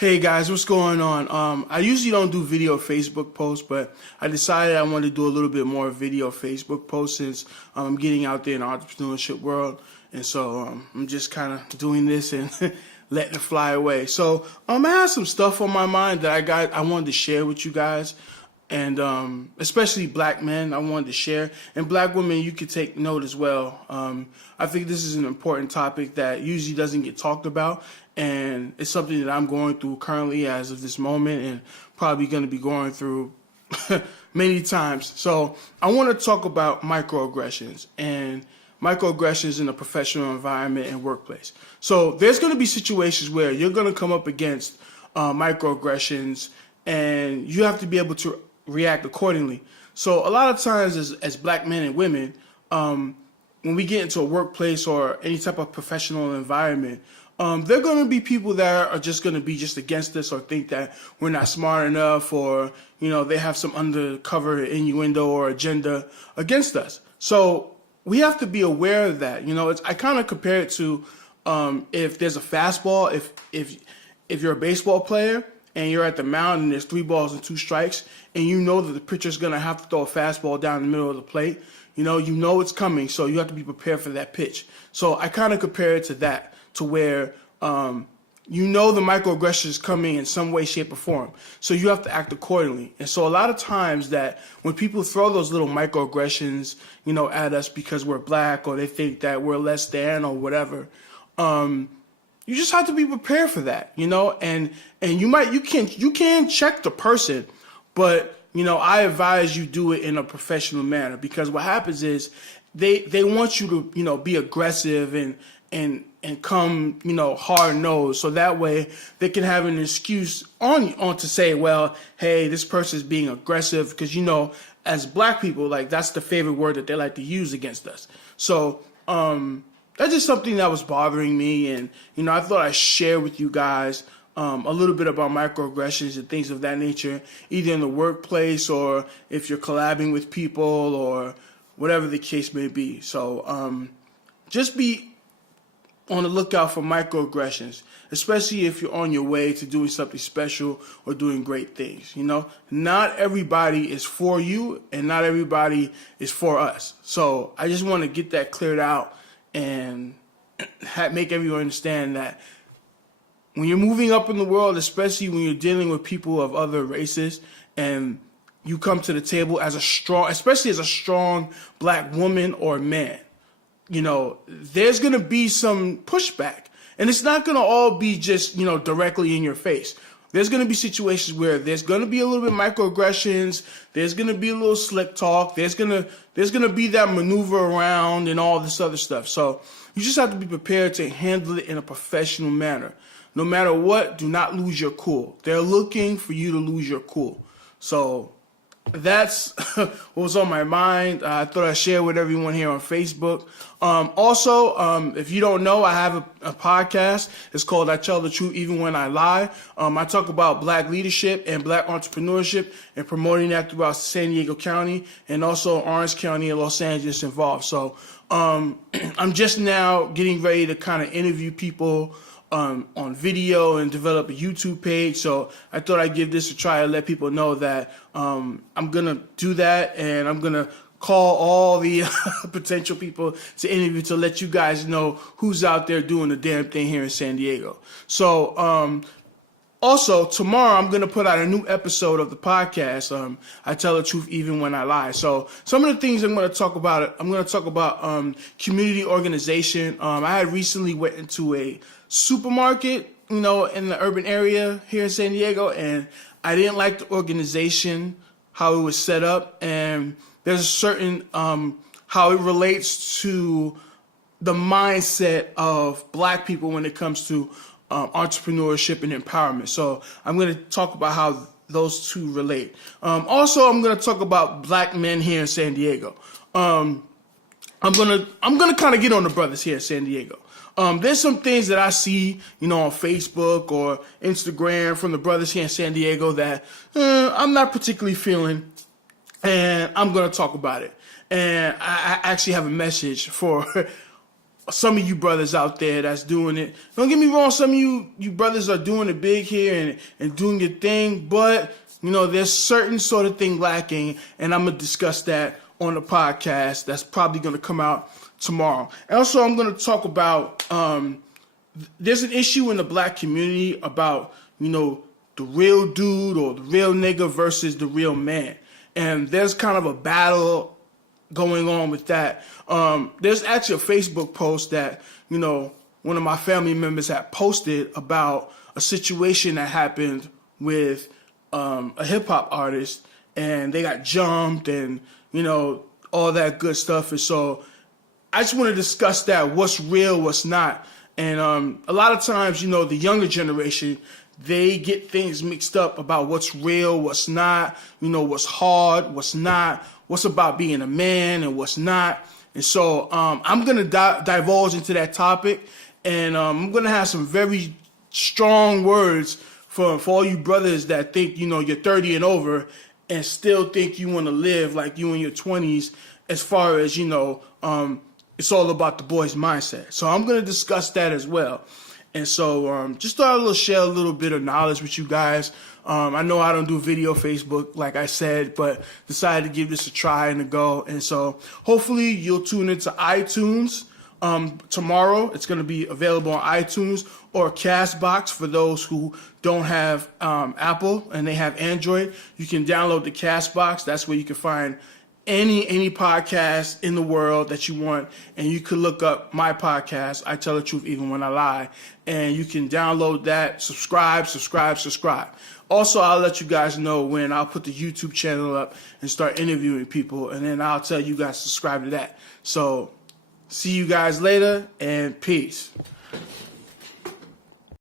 Hey guys, what's going on? I usually don't do video Facebook posts, but I decided I wanted to do a little bit more video Facebook posts since I'm getting out there in the entrepreneurship world, and so I'm just kind of doing this and letting it fly away. So I had some stuff on my mind that I wanted to share with you guys, and especially black men, I wanted to share, and black women, you could take note as well. I think this is an important topic that usually doesn't get talked about, and it's something that I'm going through currently as of this moment, and probably going to be going through many times. So I want to talk about microaggressions and microaggressions in a professional environment and workplace. So there's going to be situations where you're going to come up against microaggressions, and you have to be able to react accordingly. So a lot of times as black men and women, when we get into a workplace or any type of professional environment, there are going to be people that are just going to be just against us or think that we're not smart enough, or, they have some undercover innuendo or agenda against us. So we have to be aware of that. I kind of compare it to if there's a fastball, if you're a baseball player and you're at the mound and there's 3 balls and 2 strikes, and you know that the pitcher's going to have to throw a fastball down the middle of the plate, you know it's coming, so you have to be prepared for that pitch. So I kind of compare it to that, to where the microaggression is coming in some way, shape, or form. So you have to act accordingly. And so a lot of times that when people throw those little microaggressions, at us because we're black, or they think that we're less than or whatever, you just have to be prepared for that, and you can check the person, but I advise you do it in a professional manner, because what happens is they want you to be aggressive and come hard nosed, so that way they can have an excuse on to say, well, hey, this person is being aggressive, because as black people, like, that's the favorite word that they like to use against us. So that's just something that was bothering me, and I thought I'd share with you guys a little bit about microaggressions and things of that nature, either in the workplace or if you're collabing with people or whatever the case may be. So just be on the lookout for microaggressions, especially if you're on your way to doing something special or doing great things. Not everybody is for you, and not everybody is for us. So I just want to get that cleared out and make everyone understand that when you're moving up in the world, especially when you're dealing with people of other races, and you come to the table especially as a strong black woman or man, there's going to be some pushback, and it's not going to all be just, directly in your face. There's going to be situations where there's going to be a little bit of microaggressions. There's going to be a little slick talk. There's going to be that maneuver around and all this other stuff. So you just have to be prepared to handle it in a professional manner. No matter what, do not lose your cool. They're looking for you to lose your cool. So that's what was on my mind. I thought I'd share with everyone here on Facebook. Also, if you don't know, I have a podcast. It's called I Tell the Truth Even When I Lie. I talk about black leadership and black entrepreneurship and promoting that throughout San Diego County and also Orange County and Los Angeles involved. So I'm just now getting ready to kind of interview people on video and develop a YouTube page. So I thought I'd give this a try and let people know that I'm going to do that, and I'm going to call all the potential people to interview to let you guys know who's out there doing the damn thing here in San Diego. So also, tomorrow I'm going to put out a new episode of the podcast, I Tell the Truth Even When I Lie. So some of the things I'm going to talk about, community organization. I had recently went into a supermarket, in the urban area here in San Diego, and I didn't like the organization, how it was set up, and there's a certain how it relates to the mindset of black people when it comes to entrepreneurship and empowerment. So I'm going to talk about how those two relate. Also, I'm going to talk about black men here in San Diego. I'm gonna kind of get on the brothers here in San Diego. There's some things that I see, on Facebook or Instagram from the brothers here in San Diego that I'm not particularly feeling, and I'm going to talk about it. And I actually have a message for some of you brothers out there that's doing it. Don't get me wrong, some of you brothers are doing it big here and doing your thing, but there's certain sort of thing lacking, and I'm gonna discuss that on the podcast that's probably gonna come out tomorrow. And also I'm gonna talk about there's an issue in the black community about the real dude or the real nigga versus the real man, and there's kind of a battle going on with that. There's actually a Facebook post that one of my family members had posted about a situation that happened with a hip hop artist, and they got jumped and all that good stuff. And so I just want to discuss that, what's real, what's not. And a lot of times, the younger generation, they get things mixed up about what's real, what's not, what's hard, what's not, what's about being a man and what's not. And so I'm going to divulge into that topic, and I'm going to have some very strong words for all you brothers that think, you're 30 and over and still think you want to live like you in your 20s, as far as, it's all about the boys' mindset. So I'm going to discuss that as well. And so just thought I would share a little bit of knowledge with you guys. I know I don't do video Facebook, like I said, but decided to give this a try and a go. And so hopefully you'll tune into iTunes tomorrow. It's going to be available on iTunes or Castbox for those who don't have Apple and they have Android. You can download the Castbox. That's where you can find any podcast in the world that you want, and you could look up my podcast, I Tell the Truth Even When I Lie, and you can download that, subscribe. Also, I'll let you guys know when I'll put the YouTube channel up and start interviewing people, and then I'll tell you guys to subscribe to that. So see you guys later, and peace.